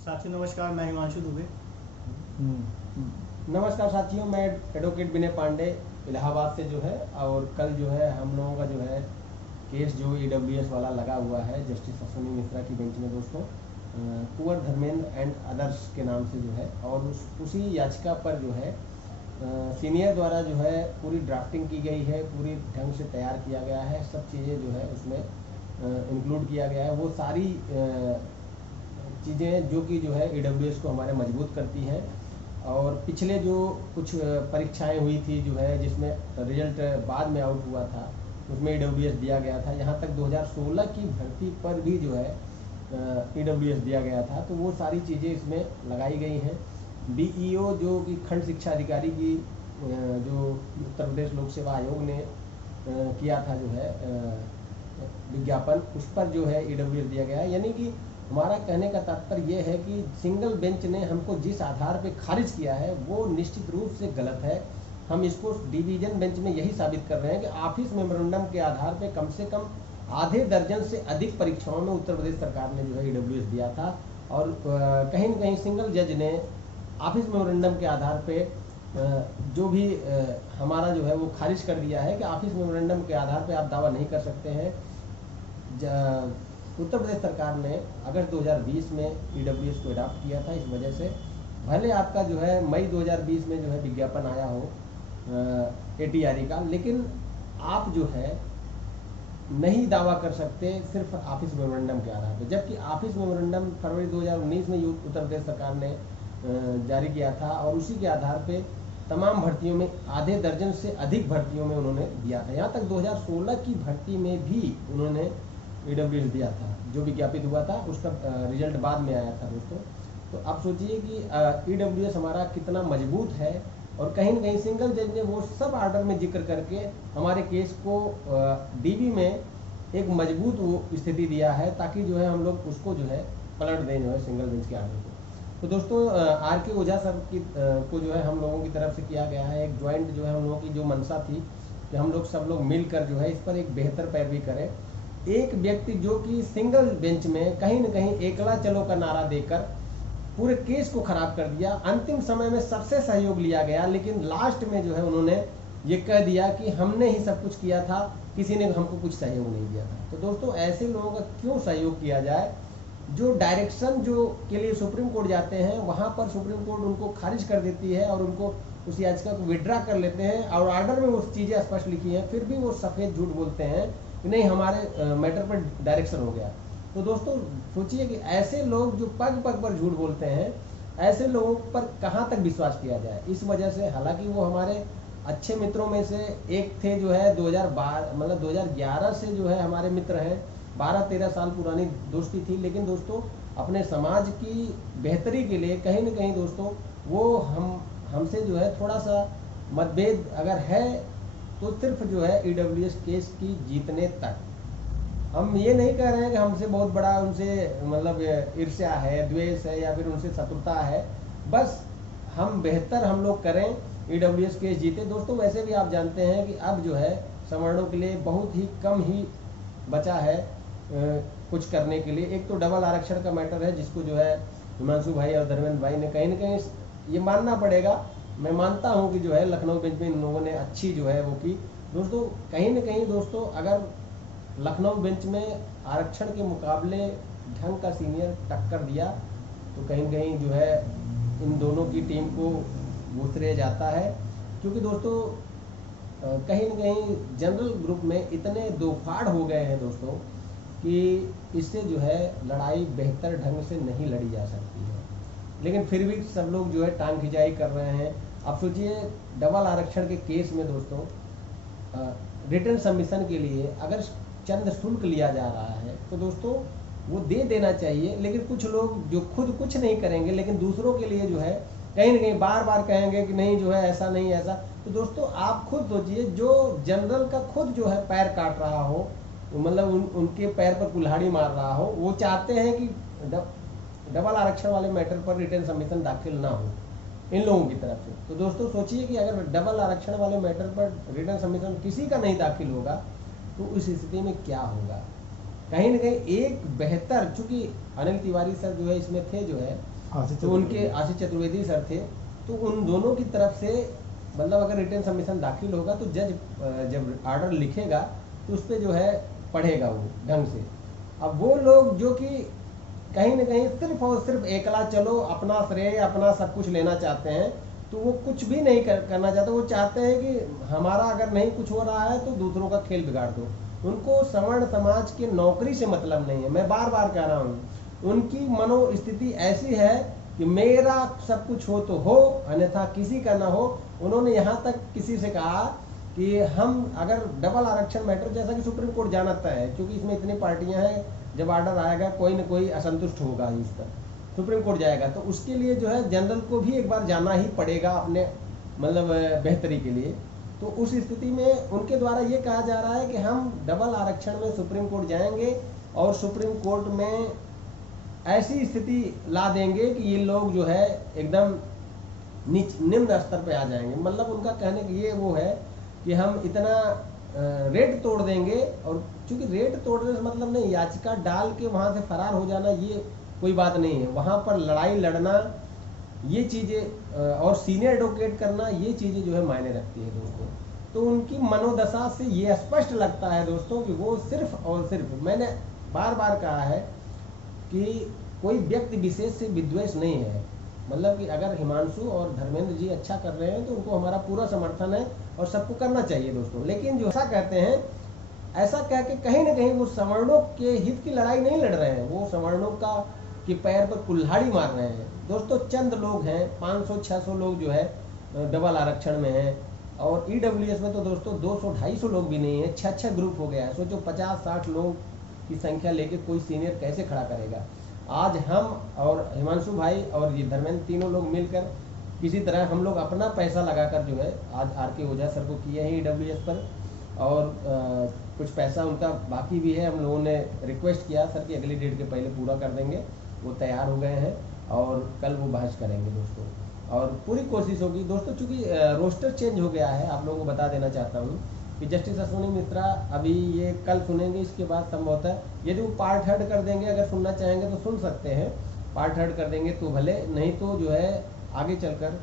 साथियों नमस्कार, मैं हिमांशु दुबे। नमस्कार साथियों, मैं एडवोकेट विनय पांडे इलाहाबाद से जो है, और कल जो है हम लोगों का जो है केस जो ईडब्ल्यूएस वाला लगा हुआ है जस्टिस अश्विनी मिश्रा की बेंच में दोस्तों, कुंवर धर्मेंद्र एंड अदर्स के नाम से जो है, और उसी याचिका पर जो है सीनियर द्वारा जो है पूरी ड्राफ्टिंग की गई है, पूरी ढंग से तैयार किया गया है, सब चीज़ें जो है उसमें इंक्लूड किया गया है। वो सारी चीज़ें जो कि जो है ईडब्ल्यूएस को हमारे मजबूत करती हैं। और पिछले जो कुछ परीक्षाएं हुई थी जो है, जिसमें रिजल्ट बाद में आउट हुआ था, उसमें ईडब्ल्यूएस दिया गया था। यहाँ तक 2016 की भर्ती पर भी जो है ईडब्ल्यूएस दिया गया था। तो वो सारी चीज़ें इसमें लगाई गई हैं। डीईओ जो कि खंड शिक्षा अधिकारी की जो उत्तर प्रदेश लोक सेवा आयोग ने किया था जो है विज्ञापन, उस पर जो है ईडब्ल्यूएस दिया गया है। यानी कि हमारा कहने का तात्पर्य ये है कि सिंगल बेंच ने हमको जिस आधार पे खारिज किया है वो निश्चित रूप से गलत है। हम इसको डिवीजन बेंच में यही साबित कर रहे हैं कि ऑफिस मेमोरेंडम के आधार पे कम से कम आधे दर्जन से अधिक परीक्षाओं में उत्तर प्रदेश सरकार ने जो है ईडब्ल्यूएस दिया था, और कहीं न कहीं सिंगल जज ने ऑफिस मेमोरेंडम के आधार पे जो भी हमारा जो है वो खारिज कर दिया है कि ऑफिस मेमोरेंडम के आधार पे आप दावा नहीं कर सकते हैं। उत्तर प्रदेश सरकार ने अगस्त 2020 में ईडब्ल्यूएस को अडॉप्ट किया था। इस वजह से भले आपका जो है मई 2020 में जो है विज्ञापन आया हो एटीआरई का, लेकिन आप जो है नहीं दावा कर सकते सिर्फ ऑफिस मेमोरेंडम के आधार पर। जबकि ऑफिस मेमोरेंडम फरवरी 2019 में उत्तर प्रदेश सरकार ने जारी किया था, और उसी के आधार पे तमाम भर्तियों में आधे दर्जन से अधिक भर्तियों में उन्होंने दिया था। यहाँ तक 2016 की भर्ती में भी उन्होंने ईडब्ल्यूएस दिया था। जो विज्ञापित हुआ था उसका रिजल्ट बाद में आया था दोस्तों। तो आप सोचिए कि ईडब्ल्यूएस हमारा कितना मजबूत है, और कहीं न कहीं सिंगल जज ने वो सब आर्डर में जिक्र करके हमारे केस को डीबी में एक मजबूत वो स्थिति दिया है, ताकि जो है हम लोग उसको जो है पलट दें जो है सिंगल बेंच के आर्डर को। तो दोस्तों आर के ओझा सर की को जो है हम लोगों की तरफ से किया गया है एक ज्वाइंट जो है हम लोगों की जो मंशा थी कि हम लोग सब लोग मिलकर जो है इस पर एक बेहतर पैरवी करें। एक व्यक्ति जो कि सिंगल बेंच में कहीं न कहीं एकला चलो का नारा देकर पूरे केस को खराब कर दिया। अंतिम समय में सबसे सहयोग लिया गया, लेकिन लास्ट में जो है उन्होंने ये कह दिया कि हमने ही सब कुछ किया था, किसी ने हमको कुछ सहयोग नहीं दिया था। तो दोस्तों ऐसे लोगों का क्यों सहयोग किया जाए? जो डायरेक्शन जो के लिए सुप्रीम कोर्ट जाते हैं, वहाँ पर सुप्रीम कोर्ट उनको खारिज कर देती है और उनको उस याचिका को विड्रा कर लेते हैं, और आर्डर में वो चीज़ें स्पष्ट लिखी हैं, फिर भी वो सफ़ेद झूठ बोलते हैं कि नहीं हमारे मैटर पर डायरेक्शन हो गया। तो दोस्तों सोचिए कि ऐसे लोग जो पग पग पर झूठ बोलते हैं, ऐसे लोगों पर कहाँ तक विश्वास किया जाए। इस वजह से हालांकि वो हमारे अच्छे मित्रों में से एक थे, जो है 2012 मतलब 2011 से जो है हमारे मित्र हैं, 12-13 साल पुरानी दोस्ती थी। लेकिन दोस्तों अपने समाज की बेहतरी के लिए कहीं न कहीं दोस्तों वो हमसे जो है थोड़ा सा मतभेद अगर है तो सिर्फ जो है ईडब्ल्यूएस केस की जीतने तक। हम ये नहीं कह रहे हैं कि हमसे बहुत बड़ा उनसे मतलब ईर्ष्या है, द्वेष है, या फिर उनसे शत्रुता है। बस हम बेहतर हम लोग करें, ईडब्ल्यूएस केस जीते। दोस्तों वैसे भी आप जानते हैं कि अब जो है सवर्णों के लिए बहुत ही कम ही बचा है कुछ करने के लिए। एक तो डबल आरक्षण का मैटर है, जिसको जो है हिमांशु भाई और धर्मेंद्र भाई ने कहीं न कहीं ये मानना पड़ेगा। मैं मानता हूं कि जो है लखनऊ बेंच में इन लोगों ने अच्छी जो है वो की। दोस्तों कहीं न कहीं दोस्तों अगर लखनऊ बेंच में आरक्षण के मुकाबले ढंग का सीनियर टक्कर दिया, तो कहीं न कहीं जो है इन दोनों की टीम को गुथरे जाता है। क्योंकि दोस्तों कहीं न कहीं जनरल ग्रुप में इतने दोफाड़ हो गए हैं दोस्तों कि इससे जो है लड़ाई बेहतर ढंग से नहीं लड़ी जा सकती है। लेकिन फिर भी सब लोग जो है टांग खिंचाई कर रहे हैं। अब सोचिए डबल आरक्षण के केस में दोस्तों रिटर्न सबमिशन के लिए अगर चंद शुल्क लिया जा रहा है, तो दोस्तों वो दे देना चाहिए। लेकिन कुछ लोग जो खुद कुछ नहीं करेंगे, लेकिन दूसरों के लिए जो है कहीं न कहीं बार बार कहेंगे कि नहीं जो है ऐसा नहीं ऐसा। तो दोस्तों आप खुद सोचिए, जो जनरल का खुद जो है पैर काट रहा हो, मतलब उनके पैर पर कुल्हाड़ी मार रहा हो, वो चाहते हैं कि डबल आरक्षण वाले मैटर पर रिटर्न सबमिशन दाखिल ना हो इन लोगों की तरफ से। तो दोस्तों सोचिए कि अगर डबल आरक्षण वाले मैटर पर रिटर्न सबमिशन किसी का नहीं दाखिल होगा, तो उस स्थिति में क्या होगा। कहीं ना कहीं एक बेहतर, चूंकि अनिल तिवारी सर जो है इसमें थे जो है, तो उनके आशीष चतुर्वेदी सर थे, तो उन दोनों की तरफ से मतलब अगर रिटर्न सबमिशन दाखिल होगा तो जज जब ऑर्डर लिखेगा तो उस पर जो है पढ़ेगा वो ढंग से। अब वो लोग जो कि कहीं ना कहीं सिर्फ और सिर्फ एकला चलो अपना श्रेय अपना सब कुछ लेना चाहते हैं, तो वो कुछ भी नहीं करना चाहते। वो चाहते हैं कि हमारा अगर नहीं कुछ हो रहा है तो दूसरों का खेल बिगाड़ दो। उनको सवर्ण समाज के नौकरी से मतलब नहीं है। मैं बार बार कह रहा हूँ, उनकी मनोस्थिति ऐसी है कि मेरा सब कुछ हो तो हो, अन्यथा किसी का ना हो। उन्होंने यहाँ तक किसी से कहा कि हम अगर डबल आरक्षण मैटर, जैसा कि सुप्रीम कोर्ट जाना तय है, क्योंकि इसमें इतनी पार्टियां हैं, जब ऑर्डर आएगा कोई ना कोई असंतुष्ट होगा इस पर, सुप्रीम कोर्ट जाएगा, तो उसके लिए जो है जनरल को भी एक बार जाना ही पड़ेगा अपने मतलब बेहतरी के लिए। तो उस स्थिति में उनके द्वारा ये कहा जा रहा है कि हम डबल आरक्षण में सुप्रीम कोर्ट जाएंगे और सुप्रीम कोर्ट में ऐसी स्थिति ला देंगे कि ये लोग जो है एकदम निम्न स्तर पे आ जाएंगे। मतलब उनका कहने की ये वो है कि हम इतना रेट तोड़ देंगे, और चूंकि रेट तोड़ने से मतलब नहीं, याचिका डाल के वहां से फरार हो जाना ये कोई बात नहीं है। वहां पर लड़ाई लड़ना ये चीजें और सीनियर एडवोकेट करना ये चीजें जो है मायने रखती है दोस्तों। तो उनकी मनोदशा से ये स्पष्ट लगता है दोस्तों कि वो सिर्फ और सिर्फ, मैंने बार बार कहा है कि कोई व्यक्ति विशेष से विद्वेष नहीं है। मतलब कि अगर हिमांशु और धर्मेंद्र जी अच्छा कर रहे हैं तो उनको हमारा पूरा समर्थन है और सबको करना चाहिए दोस्तों। लेकिन जो ऐसा कहते हैं, ऐसा कह के कहीं ना कहीं वो सवर्णों के हित की लड़ाई नहीं लड़ रहे हैं, वो सवर्णों का कि पैर पर कुल्हाड़ी मार रहे हैं दोस्तों। चंद लोग हैं, 500-600 लोग जो है डबल आरक्षण में हैं, और ईडब्ल्यूएस में तो दोस्तों 200-250 लोग भी नहीं है, 6-6 ग्रुप हो गया है। सोचो 50-60 लोग की संख्या लेके कोई सीनियर कैसे खड़ा करेगा। आज हम और हिमांशु भाई और ये धर्मेंद्र तीनों लोग मिलकर किसी तरह हम लोग अपना पैसा लगाकर जो है आज आर.के. ओझा सर को किए हैं ईडब्ल्यूएस पर, और कुछ पैसा उनका बाकी भी है। हम लोगों ने रिक्वेस्ट किया सर कि अगली डेट के पहले पूरा कर देंगे, वो तैयार हो गए हैं और कल वो बहस करेंगे दोस्तों, और पूरी कोशिश होगी दोस्तों। चूंकि रोस्टर चेंज हो गया है, आप लोगों को बता देना चाहता हूँ कि जस्टिस अश्विनी मिश्रा अभी ये कल सुनेंगे, इसके बाद संभवतः यदि वो पार्ट हर्ड कर देंगे, अगर सुनना चाहेंगे तो सुन सकते हैं, पार्ट हर्ड कर देंगे तो भले, नहीं तो जो है आगे चलकर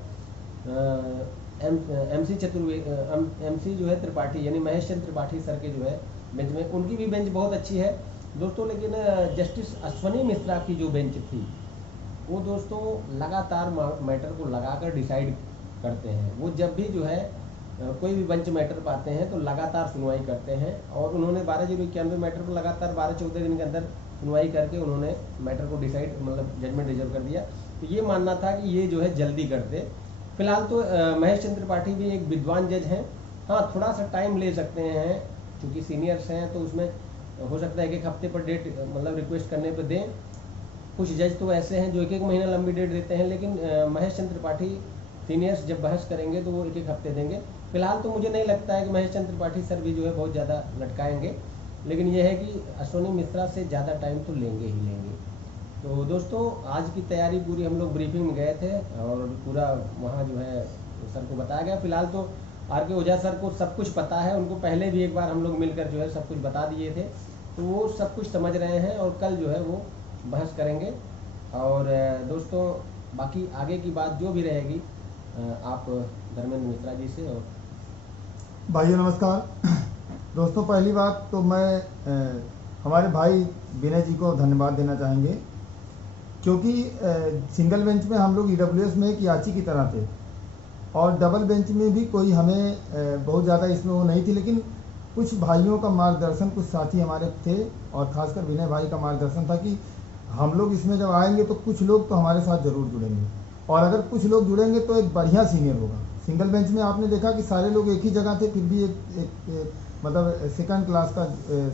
एमसी जो है त्रिपाठी यानी महेश चंद्र त्रिपाठी सर के जो है बेंच में, उनकी भी बेंच बहुत अच्छी है दोस्तों। लेकिन जस्टिस अश्विनी मिश्रा की जो बेंच थी वो दोस्तों लगातार मैटर को लगाकर डिसाइड करते हैं। वो जब भी जो है कोई भी बेंच मैटर पाते हैं तो लगातार सुनवाई करते हैं, और उन्होंने 12/091 मैटर पर लगातार 12-14 दिन के अंदर सुनवाई करके उन्होंने मैटर को डिसाइड मतलब जजमेंट रिजर्व कर दिया। तो ये मानना था कि ये जो है जल्दी करते। फिलहाल तो महेश चंद्र त्रिपाठी भी एक विद्वान जज हैं, हाँ थोड़ा सा टाइम ले सकते हैं क्योंकि सीनियर्स हैं, तो उसमें हो सकता है कि 1 हफ्ते पर डेट मतलब रिक्वेस्ट करने पर दें। कुछ जज तो ऐसे हैं जो 1-1 महीना लंबी डेट देते हैं, लेकिन महेश चंद्र त्रिपाठी सीनियर्स जब बहस करेंगे तो वो 1-1 हफ्ते देंगे। फिलहाल तो मुझे नहीं लगता है कि महेश चंद्र त्रिपाठी सर भी जो है बहुत ज़्यादा लटकाएंगे, लेकिन यह है कि अश्विनी मिश्रा से ज़्यादा टाइम तो लेंगे ही लेंगे। तो दोस्तों आज की तैयारी पूरी, हम लोग ब्रीफिंग में गए थे और पूरा वहाँ जो है सर को बताया गया। फिलहाल तो आर.के. ओझा सर को सब कुछ पता है, उनको पहले भी एक बार हम लोग मिलकर जो है सब कुछ बता दिए थे, तो वो सब कुछ समझ रहे हैं और कल जो है वो बहस करेंगे। और दोस्तों बाकी आगे की बात जो भी रहेगी आप धर्मेंद्र मिश्रा जी से। और भाइयों नमस्कार। दोस्तों पहली बात तो मैं हमारे भाई विनय जी को धन्यवाद देना चाहेंगे, क्योंकि सिंगल बेंच में हम लोग ईडब्ल्यूएस में एक याची की तरह थे, और डबल बेंच में भी कोई हमें बहुत ज़्यादा इसमें वो नहीं थी, लेकिन कुछ भाइयों का मार्गदर्शन, कुछ साथी हमारे थे और खासकर विनय भाई का मार्गदर्शन था कि हम लोग इसमें जब आएंगे तो कुछ लोग तो हमारे साथ ज़रूर जुड़ेंगे, और अगर कुछ लोग जुड़ेंगे तो एक बढ़िया सीनियर होगा। सिंगल बेंच में आपने देखा कि सारे लोग एक ही जगह थे, फिर भी एक मतलब सेकंड क्लास का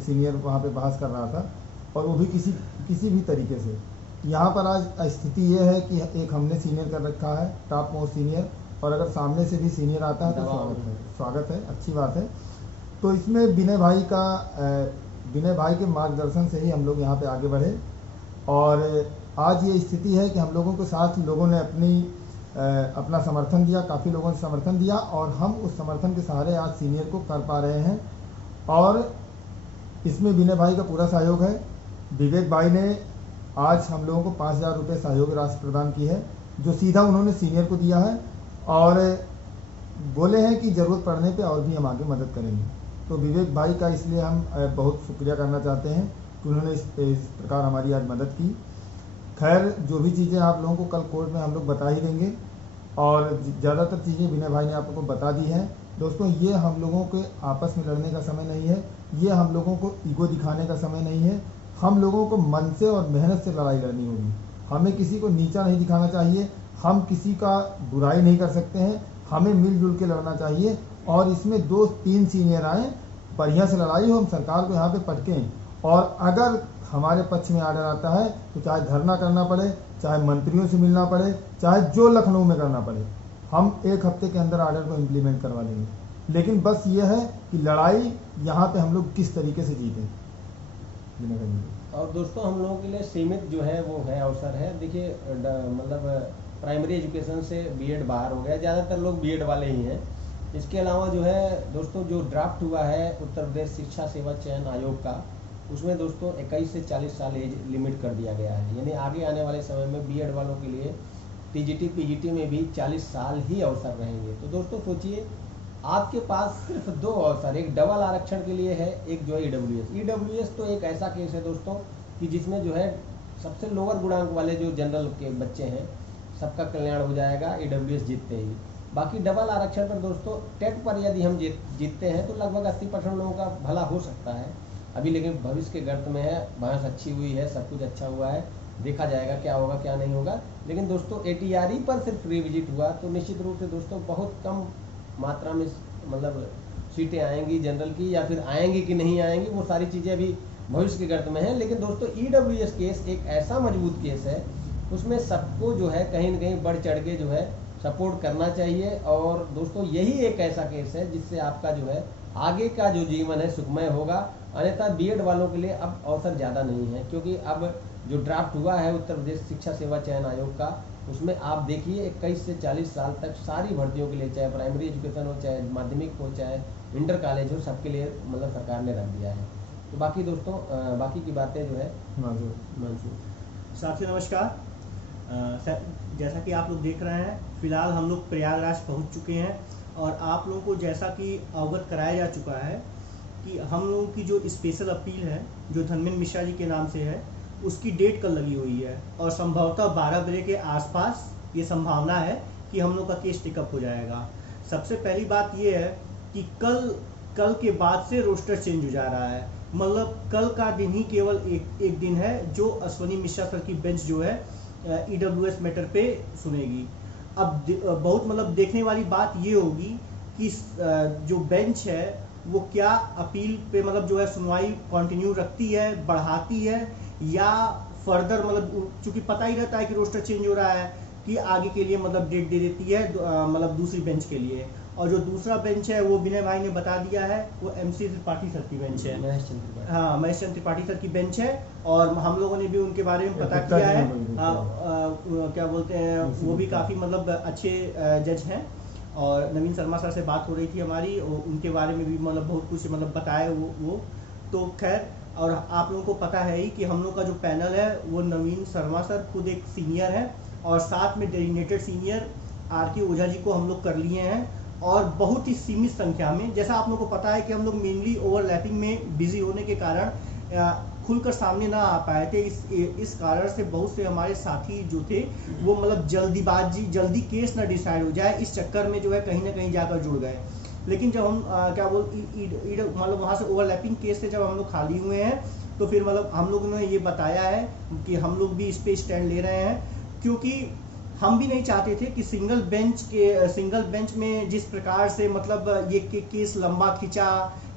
सीनियर वहाँ पे बहस कर रहा था, और वो भी किसी भी तरीके से। यहाँ पर आज स्थिति ये है कि एक हमने सीनियर कर रखा है, टॉप मोस्ट सीनियर, और अगर सामने से भी सीनियर आता है तो स्वागत है, अच्छी बात है। तो इसमें विनय भाई के मार्गदर्शन से ही हम लोग यहाँ पे आगे बढ़े, और आज ये स्थिति है कि हम लोगों के साथ लोगों ने अपना समर्थन दिया, काफ़ी लोगों ने समर्थन दिया, और हम उस समर्थन के सहारे आज सीनियर को कर पा रहे हैं, और इसमें विनय भाई का पूरा सहयोग है। विवेक भाई ने आज हम लोगों को 5,000 रुपये सहयोग राशि प्रदान की है, जो सीधा उन्होंने सीनियर को दिया है और बोले हैं कि ज़रूरत पड़ने पे और भी हम आगे मदद करेंगे। तो विवेक भाई का इसलिए हम बहुत शुक्रिया करना चाहते हैं कि उन्होंने इस प्रकार हमारी आज मदद की। खैर, जो भी चीज़ें आप लोगों को कल कोर्ट में हम लोग बता ही देंगे और ज़्यादातर चीज़ें विनय भाई ने आप लोगों को बता दी हैं। दोस्तों, ये हम लोगों के आपस में लड़ने का समय नहीं है, ये हम लोगों को ईगो दिखाने का समय नहीं है। हम लोगों को मन से और मेहनत से लड़ाई लड़नी होगी। हमें किसी को नीचा नहीं दिखाना चाहिए, हम किसी का बुराई नहीं कर सकते हैं, हमें मिलजुल के लड़ना चाहिए। और इसमें 2-3 सीनियर आए, बढ़िया से लड़ाई हो, हम सरकार को यहाँ पे पटकें और अगर हमारे पक्ष में आर्डर आता है तो चाहे धरना करना पड़े, चाहे मंत्रियों से मिलना पड़े, चाहे जो लखनऊ में करना पड़े, हम 1 हफ्ते के अंदर आर्डर को इम्प्लीमेंट करवा देंगे। लेकिन बस ये है कि लड़ाई यहाँ पे हम लोग किस तरीके से जीतें। और दोस्तों, हम लोगों के लिए सीमित जो है वो है अवसर है। देखिए, मतलब प्राइमरी एजुकेशन से बीएड बाहर हो गया, ज़्यादातर लोग बीएड वाले ही हैं। इसके अलावा जो है दोस्तों, जो ड्राफ्ट हुआ है उत्तर प्रदेश शिक्षा सेवा चयन आयोग का, उसमें दोस्तों 21 से 40 साल एज लिमिट कर दिया गया है। यानी आगे आने वाले समय में बीएड वालों के लिए टीजीटी पीजीटी में भी 40 साल ही अवसर रहेंगे। तो दोस्तों सोचिए, आपके पास सिर्फ 2 अवसर, एक डबल आरक्षण के लिए है, एक जो है ईडब्ल्यूएस तो एक ऐसा केस है दोस्तों कि जिसमें जो है सबसे लोअर गुणांक वाले जो जनरल के बच्चे हैं सबका कल्याण हो जाएगा ईडब्ल्यूएस जीतते ही। बाकी डबल आरक्षण पर दोस्तों टेट पर यदि हम जीतते हैं तो लगभग 80% लोगों का भला हो सकता है अभी, लेकिन भविष्य के गर्त में है। बहस अच्छी हुई है, सब कुछ अच्छा हुआ है, देखा जाएगा क्या होगा क्या नहीं होगा। लेकिन दोस्तों एटीआरई पर सिर्फ रिविजिट हुआ तो निश्चित रूप से दोस्तों बहुत कम मात्रा में मतलब सीटें आएंगी जनरल की, या फिर आएंगी कि नहीं आएंगी, वो सारी चीज़ें अभी भविष्य के गर्त में है। लेकिन दोस्तों ईडब्ल्यूएस केस एक ऐसा मजबूत केस है, उसमें सबको जो है कहीं न कहीं बढ़ चढ़ के जो है सपोर्ट करना चाहिए। और दोस्तों यही एक ऐसा केस है जिससे आपका जो है आगे का जो जीवन है सुखमय होगा। अन्यथा बीएड वालों के लिए अब अवसर ज़्यादा नहीं है, क्योंकि अब जो ड्राफ्ट हुआ है उत्तर प्रदेश शिक्षा सेवा चयन आयोग का, उसमें आप देखिए 21 से 40 साल तक सारी भर्तियों के लिए, चाहे प्राइमरी एजुकेशन हो, चाहे माध्यमिक हो, चाहे इंटर कॉलेज हो, सबके लिए मतलब सरकार ने रख दिया है। तो बाकी दोस्तों बाकी की बातें जो है मंजूर। साथियों नमस्कार। जैसा कि आप लोग देख रहे हैं, फिलहाल हम लोग प्रयागराज पहुंच चुके हैं और आप लोगों को जैसा कि अवगत कराया जा चुका है कि हम लोगों की जो स्पेशल अपील है जो धर्मेंद्र मिश्रा जी के नाम से है, उसकी डेट कल लगी हुई है और संभवतः 12 बजे के आसपास ये संभावना है कि हम लोग का केस टेकअप हो जाएगा। सबसे पहली बात ये है कि कल के बाद से रोस्टर चेंज हो जा रहा है, मतलब कल का दिन ही केवल एक दिन है जो अश्वनी मिश्रा सर की बेंच जो है ईडब्ल्यूएस मैटर पे सुनेगी। अब बहुत मतलब देखने वाली बात ये होगी कि जो बेंच है वो क्या अपील पे मतलब जो है सुनवाई कंटिन्यू रखती है, बढ़ाती है, या फर्दर मतलब चूंकि पता ही रहता है कि रोस्टर चेंज हो रहा है कि आगे के लिए मतलब डेट दे देती है मतलब दूसरी बेंच के लिए। और जो दूसरा बेंच है वो विनय भाई ने बता दिया है, वो MC त्रिपाठी सर की बेंच है। हाँ, महेश चंद्र त्रिपाठी सर की बेंच है और हम लोगों ने भी उनके बारे में पता किया है। क्या बोलते हैं, वो भी काफ़ी मतलब अच्छे जज हैं और नवीन शर्मा सर से बात हो रही थी हमारी, उनके बारे में भी मतलब बहुत कुछ मतलब बताया वो तो खैर। और आप लोगों को पता है ही कि हम लोग का जो पैनल है वो नवीन शर्मा सर खुद एक सीनियर है और साथ में designated senior RK Ojha ji को हम लोग कर लिए हैं और बहुत ही सीमित संख्या में। जैसा आप लोगों को पता है कि हम लोग मेनली ओवरलैपिंग में बिजी होने के कारण खुलकर सामने ना आ पाए थे। इस कारण से बहुत से हमारे साथी जो थे वो मतलब जल्दी केस ना डिसाइड हो जाए इस चक्कर में जो है कहीं ना कहीं जाकर जुड़ गए। लेकिन जब हम क्या बोलते मतलब वहाँ से ओवरलैपिंग केस से जब हम लोग खाली हुए हैं तो फिर मतलब हम लोगों ने ये बताया है कि हम लोग भी इस पे स्टैंड ले रहे हैं, क्योंकि हम भी नहीं चाहते थे कि सिंगल बेंच में जिस प्रकार से मतलब ये केस लंबा खिंचा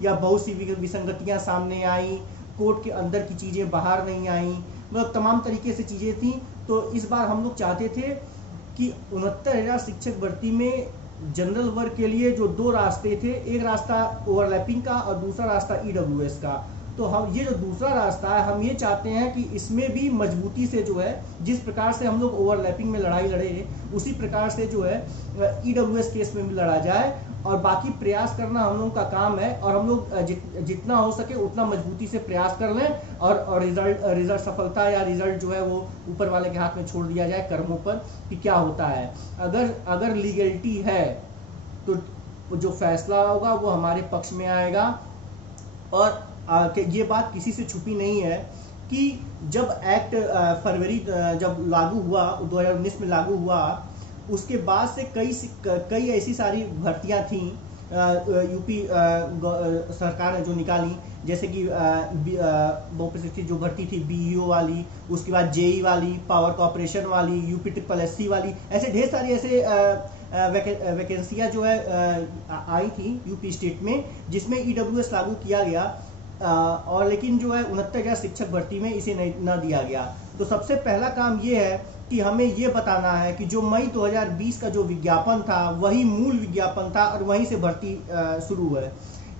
या बहुत सी विसंगतियां सामने आई, कोर्ट के अंदर की चीज़ें बाहर नहीं आई, मतलब तमाम तरीके से चीज़ें थी। तो इस बार हम लोग चाहते थे कि 69,000 शिक्षक भर्ती में जनरल वर्ग के लिए जो 2 रास्ते थे, एक रास्ता ओवरलैपिंग का और दूसरा रास्ता ईडब्ल्यूएस का, तो हम ये जो दूसरा रास्ता है, हम ये चाहते हैं कि इसमें भी मजबूती से जो है, जिस प्रकार से हम लोग ओवरलैपिंग में लड़ाई लड़े उसी प्रकार से जो है EWS केस में भी लड़ा जाए, और बाकी प्रयास करना हम लोगों का काम है, और हम लोग जितना हो सके उतना मजबूती से प्रयास कर लें, और रिजल्ट सफलता या रिजल्ट जो है वो ऊपर वाले के हाथ में छोड़ दिया जाए, कर्मों पर कि क्या होता है। अगर लीगलिटी है तो जो फैसला होगा वो हमारे पक्ष में आएगा। और ये बात किसी से छुपी नहीं है कि जब एक्ट फरवरी जब लागू हुआ, 2019 में लागू हुआ, उसके बाद से कई ऐसी सारी भर्तियां थी यूपी सरकार ने जो निकाली, जैसे कि बहुप्रतिष्ठित जो भर्ती थी BEO वाली, उसके बाद JEE वाली, पावर कॉर्पोरेशन वाली, UPSSC वाली, ऐसे ढेर सारी ऐसे वैकेंसियां जो है आई थी यूपी स्टेट में, जिसमें EWS लागू किया गया, और लेकिन जो है 69,000 शिक्षक भर्ती में इसे न दिया गया। तो सबसे पहला काम ये है कि हमें ये बताना है कि जो मई 2020 का जो विज्ञापन था वही मूल विज्ञापन था, और वहीं से भर्ती शुरू है।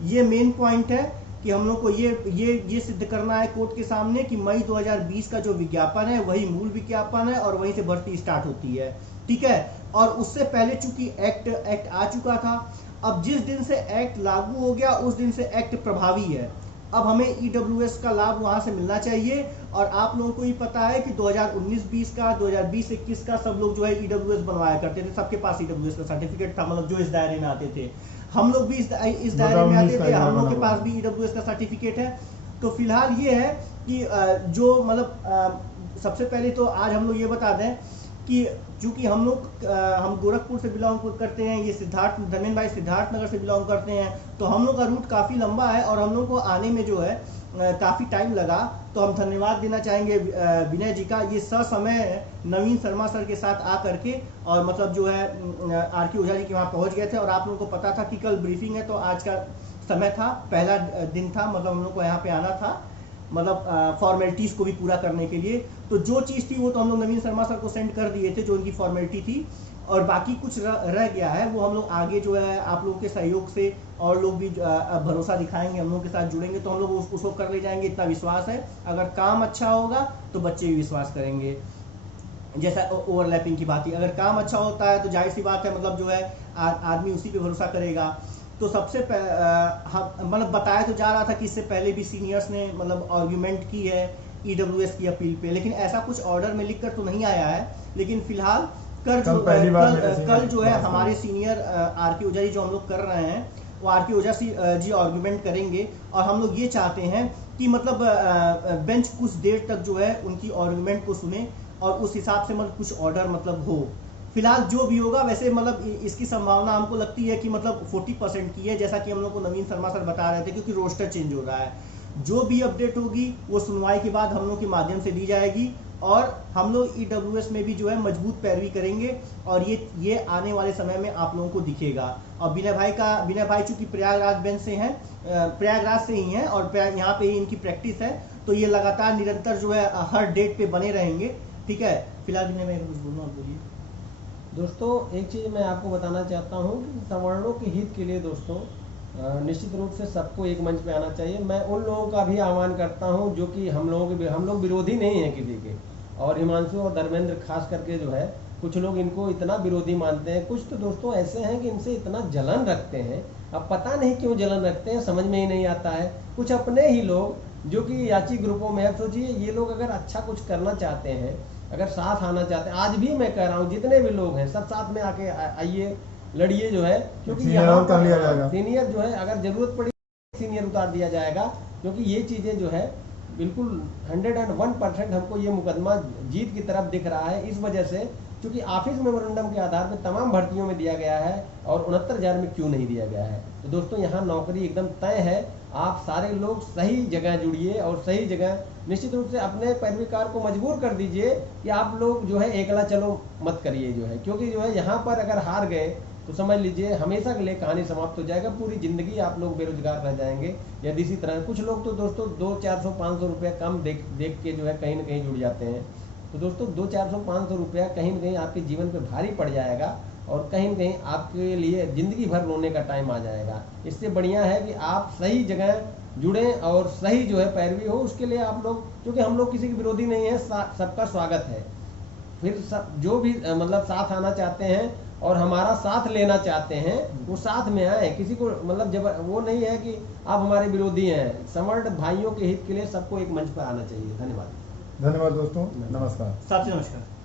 ये मेन पॉइंट है कि हम लोग को ये सिद्ध करना है कोर्ट के सामने कि मई 2020 का जो विज्ञापन है वही मूल विज्ञापन है, और वहीं से भर्ती स्टार्ट होती है, ठीक है। और उससे पहले चूंकि एक्ट आ चुका था, अब जिस दिन से एक्ट लागू हो गया उस दिन से एक्ट प्रभावी है। अब हमें EWS का लाभ वहां से मिलना चाहिए, और आप लोगों को ही पता है कि 2019-20 का, 2020-21 का सब लोग जो है EWS बनवाया करते थे, सबके पास EWS का सर्टिफिकेट था, मतलब जो इस दायरे में आते थे। हम लोग भी इस दायरे में आते थे, हम लोग के पास भी EWS का सर्टिफिकेट है। तो फिलहाल ये है कि जो मतलब सबसे पहले तो आज हम लोग ये बता दें कि चूंकि हम गोरखपुर से बिलोंग करते हैं, ये धर्मेंद्र भाई सिद्धार्थ नगर से बिलोंग करते हैं, तो हम लोग का रूट काफ़ी लंबा है, और हम लोग को आने में जो है काफ़ी टाइम लगा। तो हम धन्यवाद देना चाहेंगे विनय जी का, ये ससमय नवीन शर्मा सर के साथ आ करके, और मतलब जो है RK ओझा जी के वहाँ पहुँच गए थे, और आप लोगों को पता था कि कल ब्रीफिंग है, तो आज का समय था, पहला दिन था, मतलब हम लोग को यहाँ पे आना था, मतलब फॉर्मेलिटीज को भी पूरा करने के लिए। तो जो चीज़ थी वो तो हम लोग नवीन शर्मा सर को सेंड कर दिए थे, जो उनकी फॉर्मेलिटी थी, और बाकी कुछ रह गया है, वो हम लोग आगे जो है आप लोगों के सहयोग से, और लोग भी भरोसा दिखाएंगे, हम लोग के साथ जुड़ेंगे, तो हम लोग उसको कर ले जाएंगे, इतना विश्वास है। अगर काम अच्छा होगा तो बच्चे भी विश्वास करेंगे। जैसा ओवरलैपिंग की बात ही, अगर काम अच्छा होता है तो जाहिर सी बात है, मतलब जो है आदमी उसी पे भरोसा करेगा। तो सबसे मतलब बताया तो जा रहा था कि इससे पहले भी सीनियर्स ने मतलब आर्ग्यूमेंट की है EWS की अपील पे, लेकिन ऐसा कुछ ऑर्डर में लिखकर तो नहीं आया है। लेकिन फिलहाल कल जो है हमारे सीनियर RK ओझा जी जो हम लोग कर रहे हैं, वो RK ओझा जी आर्ग्यूमेंट करेंगे, और हम लोग ये चाहते हैं कि मतलब बेंच कुछ देर तक जो है उनकी आर्ग्यूमेंट को सुने, और उस हिसाब से मतलब कुछ ऑर्डर मतलब हो। फिलहाल जो भी होगा, वैसे मतलब इसकी संभावना हमको लगती है कि मतलब 40% की है, जैसा कि हम लोग को नवीन शर्मा सर बता रहे थे, क्योंकि रोस्टर चेंज हो रहा है। जो भी अपडेट होगी वो सुनवाई के बाद हम लोग के माध्यम से दी जाएगी, और हम लोग EWS में भी जो है मजबूत पैरवी करेंगे, और ये आने वाले समय में आप लोगों को दिखेगा। और विनय भाई चूंकि प्रयागराज बेंच से हैं, प्रयागराज से ही हैं, और यहाँ पे ही इनकी प्रैक्टिस है, तो ये लगातार निरंतर जो है हर डेट पे बने रहेंगे, ठीक है। फिलहाल विनय भाई कुछ बोलना, बोलिए। दोस्तों एक चीज़ मैं आपको बताना चाहता हूँ कि सवर्णों के हित के लिए दोस्तों निश्चित रूप से सबको एक मंच पे आना चाहिए। मैं उन लोगों का भी आह्वान करता हूँ जो कि हम लोग विरोधी नहीं हैं किसी के, और हिमांशु और धर्मेंद्र खास करके जो है, कुछ लोग इनको इतना विरोधी मानते हैं, कुछ तो दोस्तों ऐसे हैं कि इनसे इतना जलन रखते हैं, अब पता नहीं क्यों जलन रखते हैं, समझ में ही नहीं आता है। कुछ अपने ही लोग जो कि याची ग्रुपों में, अब सोचिए ये लोग अगर अच्छा कुछ करना चाहते हैं, अगर साथ आना चाहते हैं, आज भी मैं कह रहा हूँ जितने भी लोग हैं सब साथ में आके आइए, लड़िए जो है, क्योंकि यहाँ कर लिया जाएगा। सीनियर जो है अगर जरूरत पड़ी सीनियर उतार दिया जाएगा, क्योंकि ये चीज़ें जो है बिल्कुल 101% हमको ये मुकदमा जीत की तरफ दिख रहा है। इस वजह से क्योंकि ऑफिस मेमोरेंडम के आधार पर तमाम भर्तियों में दिया गया है, और 69,000 में क्यों नहीं दिया गया है। तो दोस्तों यहाँ नौकरी एकदम तय है, आप सारे लोग सही जगह जुड़िए, और सही जगह निश्चित रूप से अपने पैरवीकार को मजबूर कर दीजिए कि आप लोग जो है एकला चलो मत करिए जो है, क्योंकि जो है यहाँ पर अगर हार गए तो समझ लीजिए हमेशा के लिए कहानी समाप्त हो जाएगा, पूरी जिंदगी आप लोग बेरोजगार रह जाएंगे। यदि इसी तरह कुछ लोग तो दोस्तों 200-400-500 रुपया कम देख के जो है कहीं ना कहीं जुड़ जाते हैं। तो दोस्तों 200-400-500 रुपया कहीं ना कहीं आपके जीवन पे भारी पड़ जाएगा, और कहीं न कहीं आपके लिए ज़िंदगी भर रोने का टाइम आ जाएगा। इससे बढ़िया है कि आप सही जगह जुड़ें और सही जो है पैरवी हो, उसके लिए आप लोग, क्योंकि हम लोग किसी के विरोधी नहीं है, सबका स्वागत है। फिर सब जो भी मतलब साथ आना चाहते हैं और हमारा साथ लेना चाहते हैं वो साथ में आए, किसी को मतलब जब वो नहीं है कि आप हमारे विरोधी हैं। समर्थ भाइयों के हित के लिए सबको एक मंच पर आना चाहिए। धन्यवाद। धन्यवाद दोस्तों, नमस्कार। साथी नमस्कार।